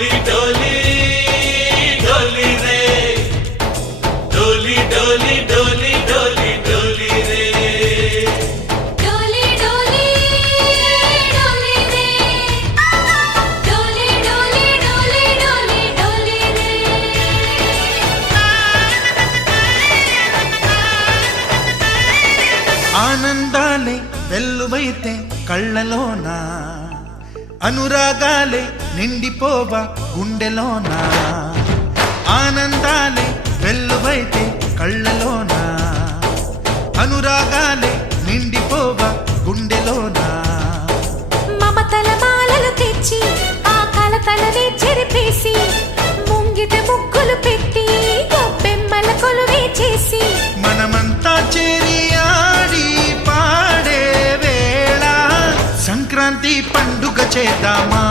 डोली डोली डोली रे डोली डोली डोली डोली डोली रे डोली डोली डोली रे डोली डोली डोली डोली डोली रे ఆనందాలే వెల్లువైతే కళ్ళలోనా అనురాగాలే నిండిపోవా గుండెలోనా ఆనందాలే వెల్లువైతే కళ్ళలోనా అనురాగాలే నిండిపోవా గుండెలోనా మమతల మాలలు తెచ్చి ఆ కలతలనే చెరిపేసి ముంగిట ముగ్గులు పెట్టి గొప్పెమ్మల కొలువే చేసి మనమంతా చేరి ఆడి పాడే వేళ సంక్రాంతి పండుగ చేద్దామా